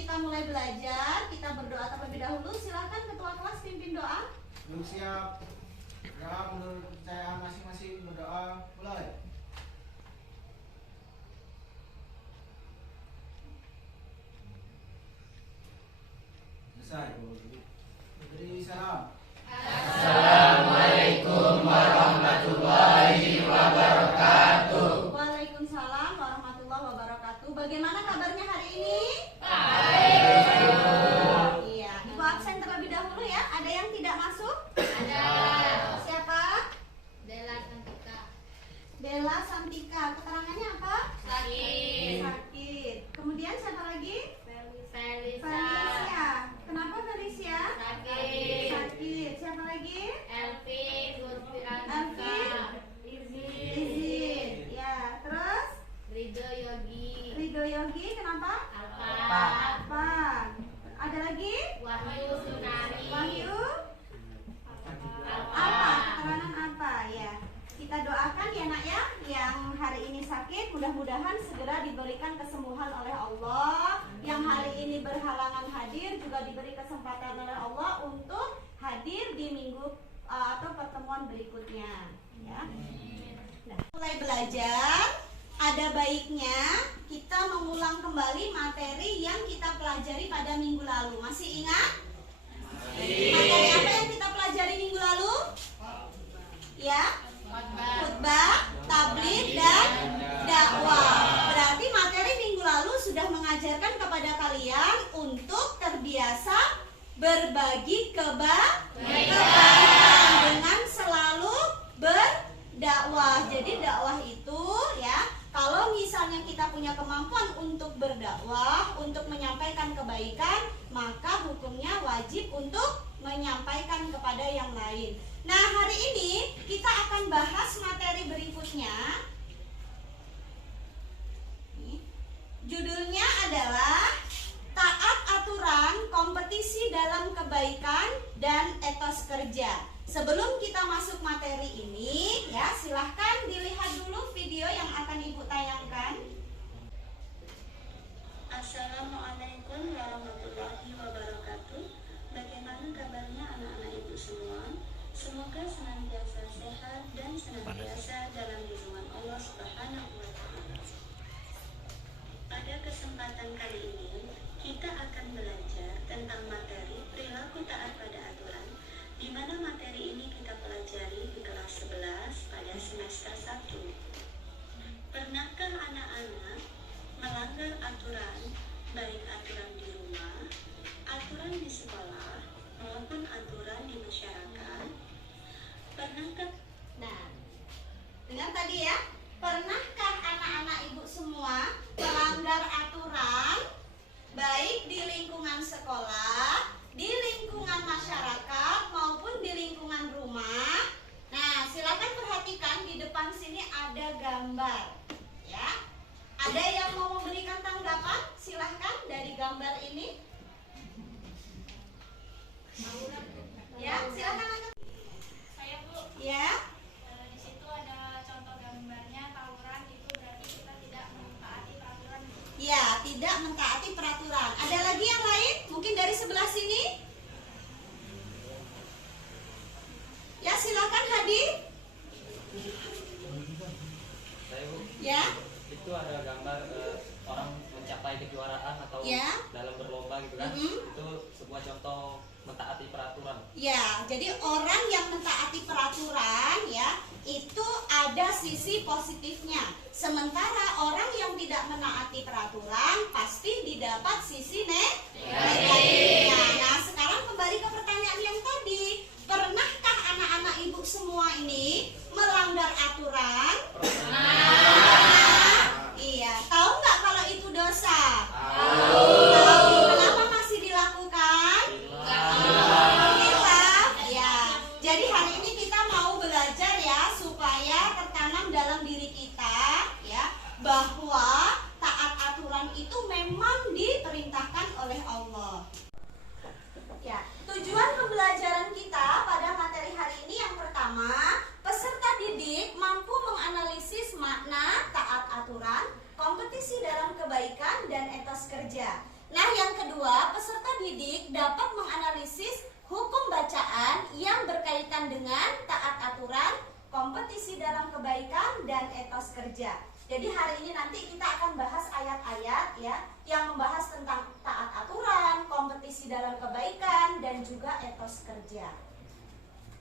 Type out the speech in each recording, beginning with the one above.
kita mulai belajar, kita berdoa terlebih dahulu. Silakan ketua kelas pimpin doa. Belum siap. Ya, menurut kepercayaan masing-masing berdoa. Mulai. Selesai. Beri salam. Assalamualaikum warahmatullahi wabarakatuh. Waalaikumsalam warahmatullahi wabarakatuh. Bagaimana kabarnya hari ini? Baik. Iya, Ibu absen terlebih dahulu ya. Ada yang tidak masuk? Ada. Siapa? Dela Santika. Bella Santika. Keterangannya apa? Sakit. Sakit. Kemudian siapa lagi? Felisa. Felicia. Kenapa Felicia? Sakit. Sakit. Siapa lagi? Elvi. Elvi. Izin. Ya, terus Rido Yogi. Rido Yogi. Kenapa? Alfa. Apa? Ada lagi? Wahyu Sunari. Wahyu. Apa? Alfa. Keterangan apa? Ya. Kita doakan ya nak ya, yang hari ini sakit mudah-mudahan segera diberikan kesembuhan oleh Allah. Yang hari ini berhalangan hadir juga diberi kesempatan oleh Allah untuk hadir di minggu atau pertemuan berikutnya. Ya. Nah, mulai belajar, ada baiknya kita mengulang kembali materi yang kita pelajari pada minggu lalu. Masih ingat? Materi apa yang kita pelajari minggu lalu? Ya. Khutbah, tabligh dan dakwah. Berarti materi minggu lalu sudah mengajarkan kepada kalian untuk terbiasa berbagi kebaikan dengan selalu berdakwah. Jadi dakwah itu ya, kalau misalnya kita punya kemampuan untuk berdakwah, untuk menyampaikan kebaikan, maka hukumnya wajib untuk menyampaikan kepada yang lain. Nah, hari ini kita akan bahas materi berikutnya. Judulnya adalah taat aturan kompetisi dalam kebaikan dan etos kerja. Sebelum kita masuk materi ini, ya silahkan dilihat dulu video yang akan Ibu tayangkan. Assalamualaikum warahmatullahi wabarakatuh. Bagaimana kabarnya anak-anak ibu semua? Semoga senantiasa sehat dan senantiasa dalam lindungan Allah Subhanahu wa Ta'ala. Pada kesempatan kali ini, kita akan belajar tentang materi perilaku taat pada aturan, di mana materi ini kita pelajari di kelas 11 pada semester 1. Pernahkah anak-anak melanggar aturan, baik aturan di rumah, aturan di sekolah, maupun aturan di masyarakat? Pernahkah? Nah, dengar tadi ya, pernahkah anak-anak ibu semua melanggar aturan baik di lingkungan sekolah, di lingkungan masyarakat maupun di lingkungan rumah? Nah, silakan perhatikan di depan sini ada gambar ya. Ada yang mau memberikan tanggapan? Silahkan dari gambar ini. Ya, silakan angkat. Saya Bu, Ya. di situ ada contoh gambarnya tawuran, itu berarti kita tidak mentaati peraturan. Ya, tidak mentaati peraturan. Ada lagi yang lain? Mungkin dari sebelah sini? Ya, silakan hadir. Saya Bu, Ya. itu ada gambar orang mencapai kejuaraan atau Ya. dalam berlomba gitu kan. Mhm. Itu sebuah contoh mentaati peraturan. Ya, jadi orang yang mentaati peraturan ya, itu ada sisi positifnya. Sementara orang yang tidak menaati peraturan pasti didapat sisi negatifnya. Nah, sekarang kembali ke pertanyaan yang tadi. Pernahkah anak-anak ibu semua ini melanggar aturan? Pernah. Iya. Tahu nggak kalau itu dosa? Tahu. Kenapa masih dilakukan? Hilaf. Ya. Jadi hari ini kita mau belajar ya supaya tertanam dalam diri kita ya bahwa taat aturan itu memang diperintahkan oleh Allah. Ya, tujuan pembelajaran kita pada materi hari ini yang pertama, peserta didik mampu menganalisis makna taat aturan, kompetisi dalam kebaikan dan etos kerja. Nah, yang kedua, peserta didik dapat menganalisis hukum bacaan yang berkaitan dengan taat aturan, kompetisi dalam kebaikan, dan etos kerja. Jadi hari ini nanti kita akan bahas ayat-ayat ya yang membahas tentang taat aturan, kompetisi dalam kebaikan, dan juga etos kerja.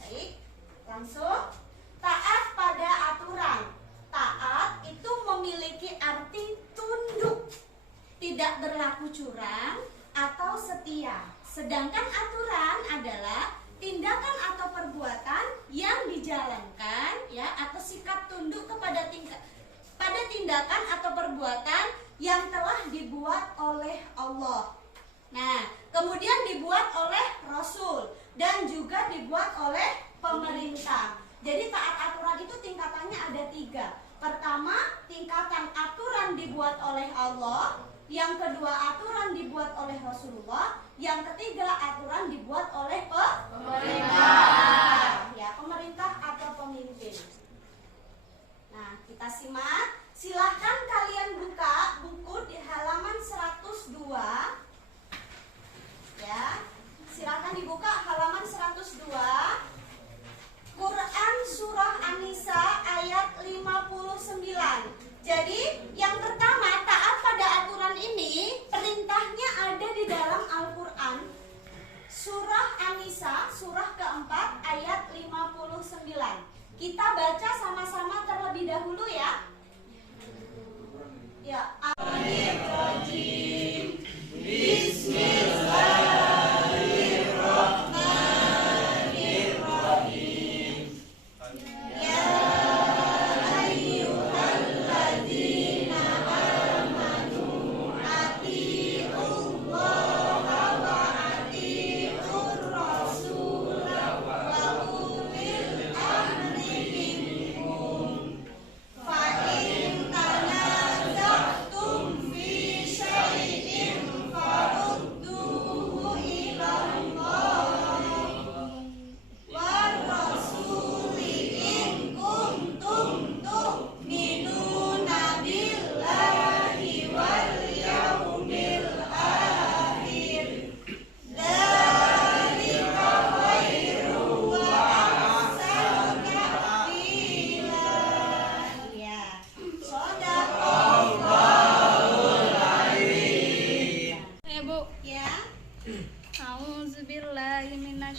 Baik, langsung. Taat pada aturan. Taat itu memiliki arti tunduk, tidak berlaku curang atau setia. Sedangkan aturan adalah tindakan atau perbuatan yang dijalankan ya atau sikap tunduk kepada tindakan atau perbuatan yang telah dibuat oleh Allah. Nah, kemudian dibuat oleh Rasul dan juga dibuat oleh pemerintah. Jadi taat aturan itu tingkatannya ada 3. Pertama, tingkatan aturan dibuat oleh Allah. Yang kedua, aturan dibuat oleh Rasulullah. Yang ketiga, aturan dibuat oleh pemerintah. Ya, pemerintah atau pemimpin. Nah, kita simak. Silahkan kalian buka buku di halaman 102. Ya, silahkan dibuka halaman 102. Quran Surah An-Nisa ayat 59. Jadi yang pertama, taat pada aturan ini perintahnya ada di dalam Al-Quran. Surah An-Nisa, surah keempat ayat 59. Kita baca sama-sama terlebih dahulu ya. Ya,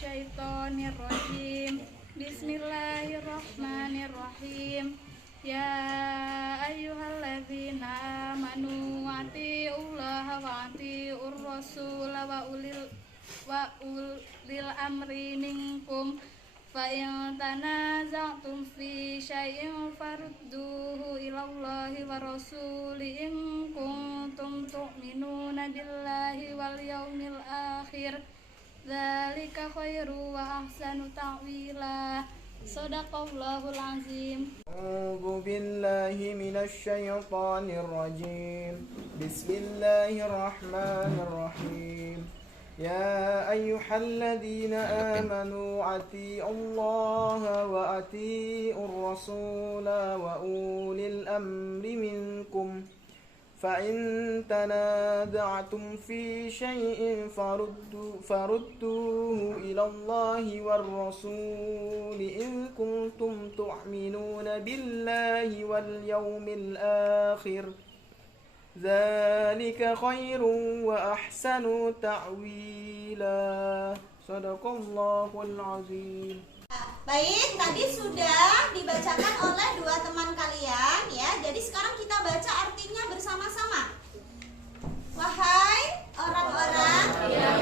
Bismillahirrahmanirrahim. Bismillahirrahmanirrahim. Ya ayyuhalladzina amanu atiullaha wa atiur rasul wa ulil amri minkum fa in tanaza'tum fi syai'in farudduhu ilallahi wa rasuli in kuntum tu'minuna billahi wal yaumil akhir. Dzalika khairu wa ahsanu ta'wila. Shadaqallahul azim. A'udzu billahi minasy syaithanir rajim. Bismillahirrahmanirrahim. Ya ayyuhalladzina amanu atii'ullaha wa atii'ur rasula wa ulil amri minkum. فإن تنازعتم في شيء فردوه إلى الله والرسول إن كنتم تؤمنون بالله واليوم الآخر ذلك خير وأحسن تأويلا صدق الله العظيم. Baik, tadi sudah dibacakan oleh 2 teman kalian ya. Jadi sekarang kita baca artinya bersama-sama. Wahai orang-orang yang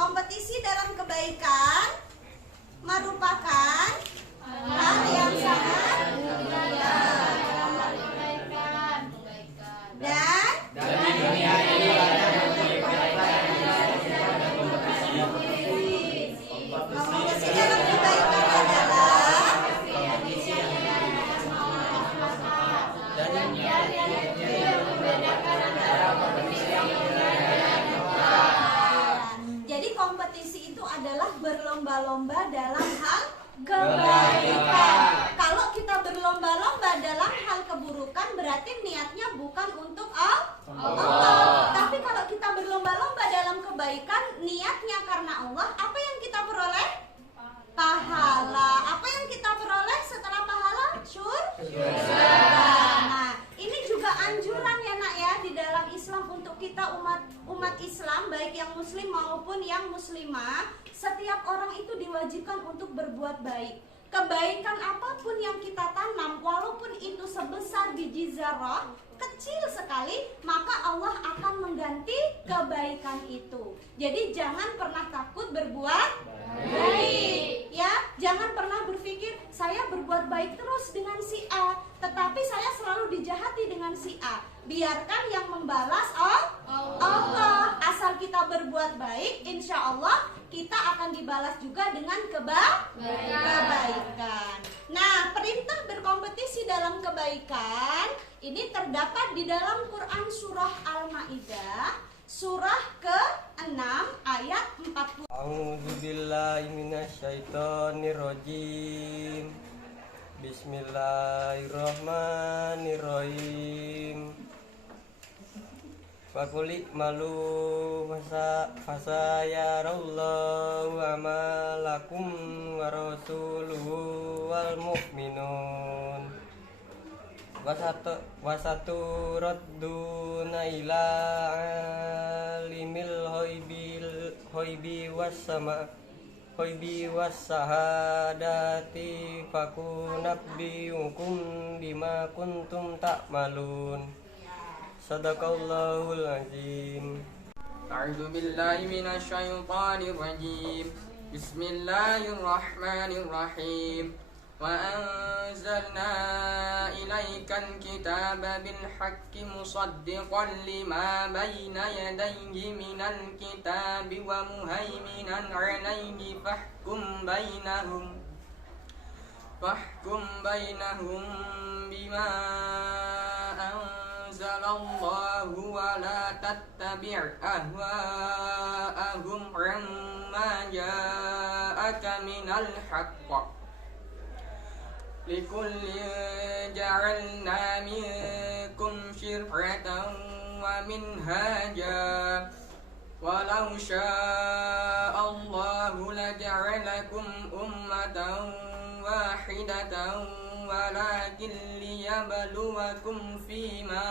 kompetisi dalam kebaikan merupakan hal yang sangat dan di dunia ini kompetisi dalam kebaikan adalah jadi kompetisi itu adalah berlomba-lomba dalam hal kebaikan. Kalau kita berlomba-lomba dalam hal keburukan berarti niatnya bukan untuk Allah. Tapi kalau kita berlomba-lomba dalam kebaikan niatnya karena Allah, apa yang kita peroleh? Pahala. Apa yang kita peroleh setelah pahala? Surga. Nah, ini juga anjuran ya nak ya di dalam Islam untuk kita umat Islam baik yang muslim maupun yang muslimah, setiap orang itu diwajibkan untuk berbuat baik. Kebaikan apapun yang kita tanam, walaupun itu sebesar biji zarah, kecil sekali, maka Allah akan mengganti kebaikan itu. Jadi jangan pernah takut berbuat baik, ya. Jangan pernah berpikir saya berbuat baik terus dengan si A, tetapi saya selalu dijahati dengan si A. Biarkan yang membalas Allah. Asal kita berbuat baik, insya Allah kita akan dibalas juga dengan kebaikan. Nah, perintah berkompetisi dalam kebaikan ini terdapat di dalam Quran surah Al-Maidah surah ke-6 ayat 40. A'udzubillahi minasyaitonirrajim. Bismillahirrahmanirrahim. Fakuli malu fasayarallahu amalakum wa rasuluhu wal mu'minun wasatu radduna ila alimil hoibi wassahadati fakunabbiukum bima kuntum ta'malun. Sadaqallahul azim. A'udzu billahi minasyaitonir rajim. Bismillahirrahmanirrahim. Wa anzalna ilaikal kitaba bil haqqi musaddiqan lima bayna yadayhi minal kitabi wa muhaiminan 'alaihi fahkum bainahum bima anzalallahu wa la tattabi' ahwa'ahum 'amma ja'aka minal haqq. Likulli ja'alna minkum syir'atan wa minhaja walau sya'allahu laja'alakum ummatan wahidatan walakin liyabluwakum fima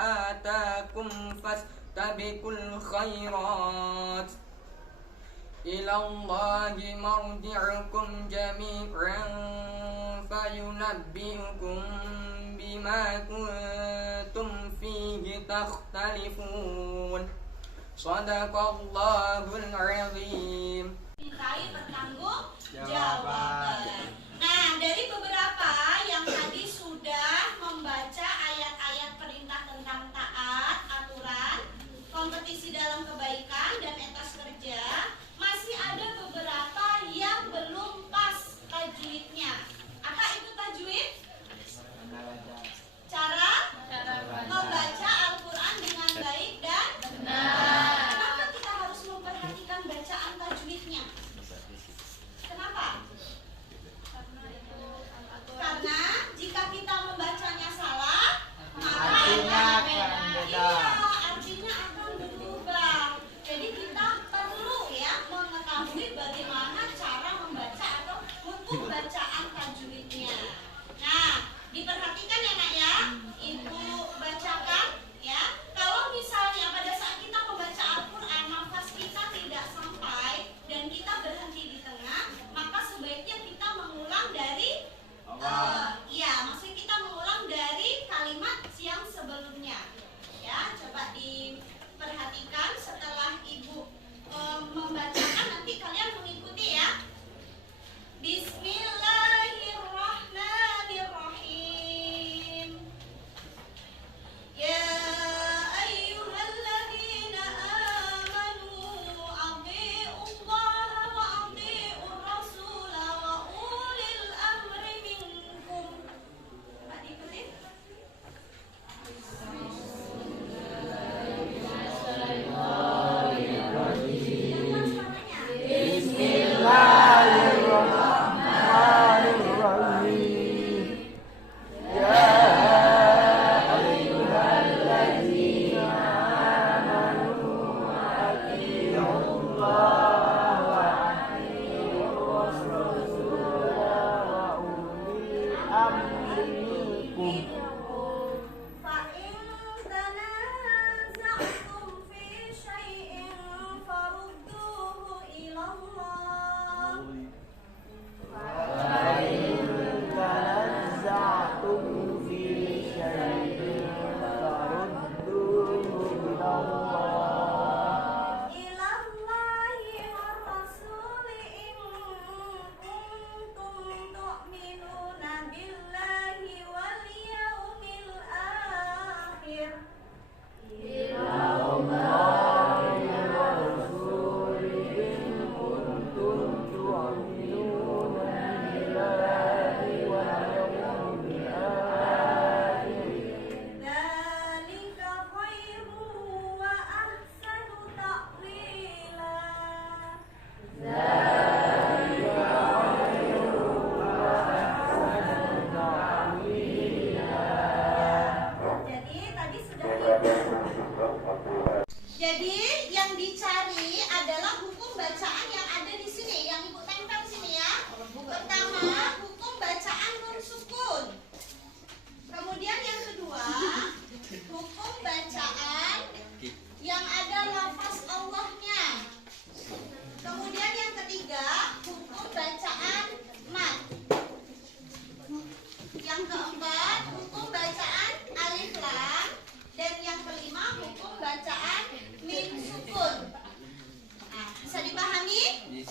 atakum fastabiqul khairat ilallahi marji'ukum jami'an fayunabbi'ukum bima kuntum fihi takhtalifun. Shadaqallahul azim. Mintai pertanggungjawaban. Nah, dari beberapa yang tadi sudah membaca ayat-ayat perintah tentang taat, aturan, kompetisi dalam kebaikan dan etos kerja, masih ada beberapa yang belum pas tajwidnya. Apa itu tajwid? Cara membaca Al-Quran dengan baik dan benar. Kenapa kita harus memperhatikan bacaan tajwidnya? Kenapa?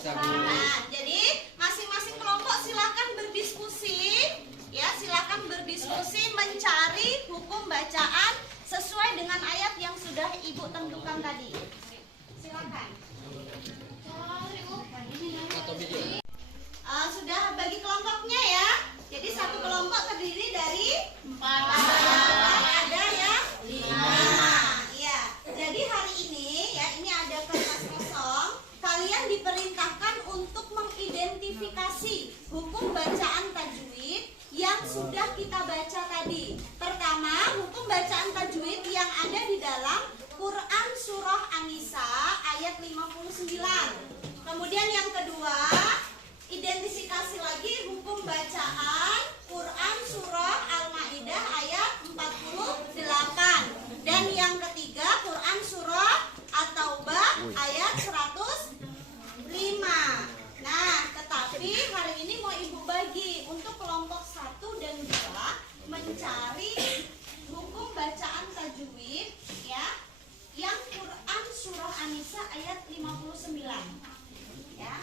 Nah, jadi masing-masing kelompok silakan berdiskusi, ya silakan berdiskusi mencari hukum bacaan sesuai dengan ayat yang sudah ibu tentukan tadi. Silakan. Sudah bagi kelompoknya ya. Jadi satu kelompok terdiri dari 4. Ada yang 5. Iya. Jadi hari ini ya ini ada kertas kosong. Kalian diperintahkan untuk mengidentifikasi hukum bacaan tajwid yang sudah kita baca tadi. Pertama, hukum bacaan tajwid yang ada di dalam Quran Surah An-Nisa ayat 59. Kemudian yang kedua, identifikasi lagi hukum bacaan Quran Surah Al-Ma'idah ayat 48. Dan yang ketiga, Quran Surah At-Taubah ayat 105. Nah, tetapi hari ini mau ibu bagi untuk kelompok 1 dan 2 mencari hukum bacaan tajwid ya yang Quran Surah An-Nisa ayat 59 ya.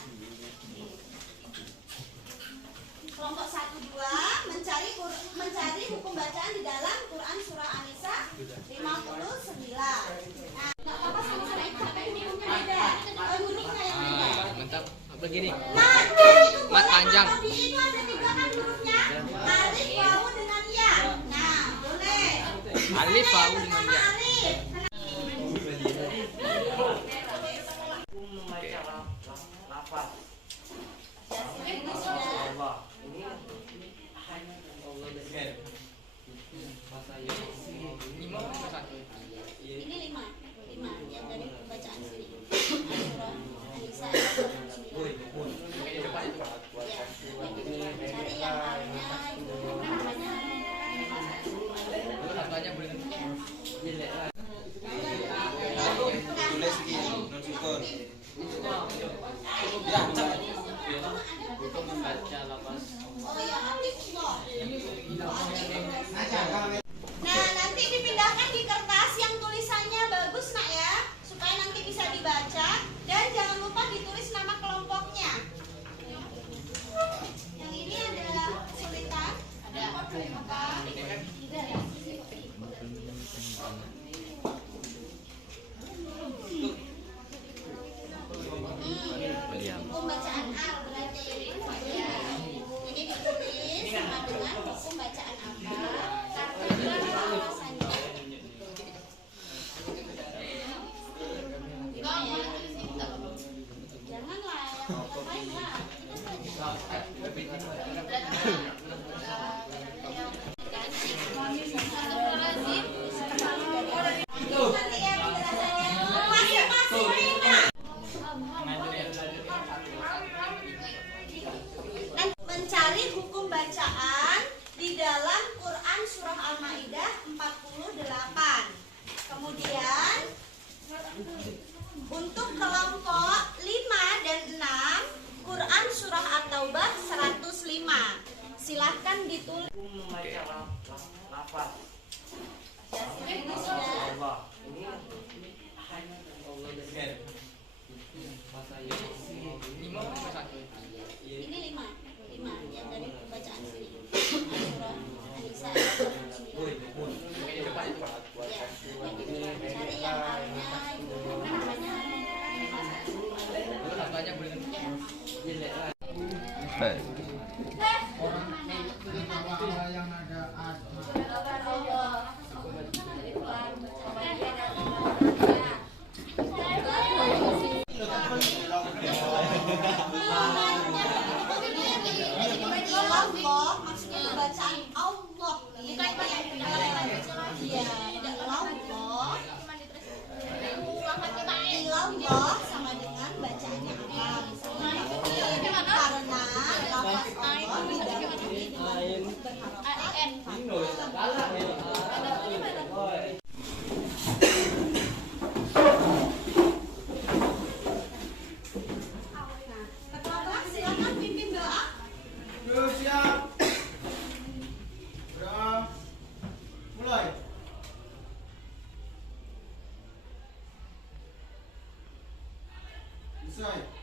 Kelompok 1 2 mencari hukum bacaan di dalam Quran Surah An-Nisa 59. Nah, enggak apa-apa sama-sama ikut tapi hukumnya beda. Hurufnya yang beda. Mantap. Begini. Nah, itu Mat panjang. Di itu ada 3 kan hurufnya. Alif, wawu dengan ya. Nah, boleh. Alif, wawu dengan ya. Alif. Ini 5 yang dari bacaan sini. Surah An-Nisa ayat 59. Ya. Cari yang halnya itu namanya. Untuk membaca lapas. Oh ya, alif loh. Nah, nanti dipindahkan di kertas yang tulisannya bagus nak ya, supaya nanti bisa dibaca dan jangan lupa ditulis nama kelompoknya. Yang ini ada kesulitan? Ada. Apa? Tidak ya. Hukum bacaan A berarti ya. Jadi ditulis sama dengan hukum bacaan apa? Alasannya. Janganlah yang lain lah. Kita saja. Mencari hukum bacaan di dalam Quran Surah Al-Ma'idah 48. Kemudian untuk kelompok 5 dan 6 Quran Surah At-Taubah 105. Silahkan ditulis. Ini 5 yang dari bacaan sini. Surah An-Nisa ayat 49. Ya. Cari yang halnya itu namanya. Yang ada Allah maksudnya bacaan Allah. Iya, Allah sama dengan bacaannya apa? Karena lafaz Allah didahului dengan silakan pimpin doa. siap. Udah. Mulai. Selesai.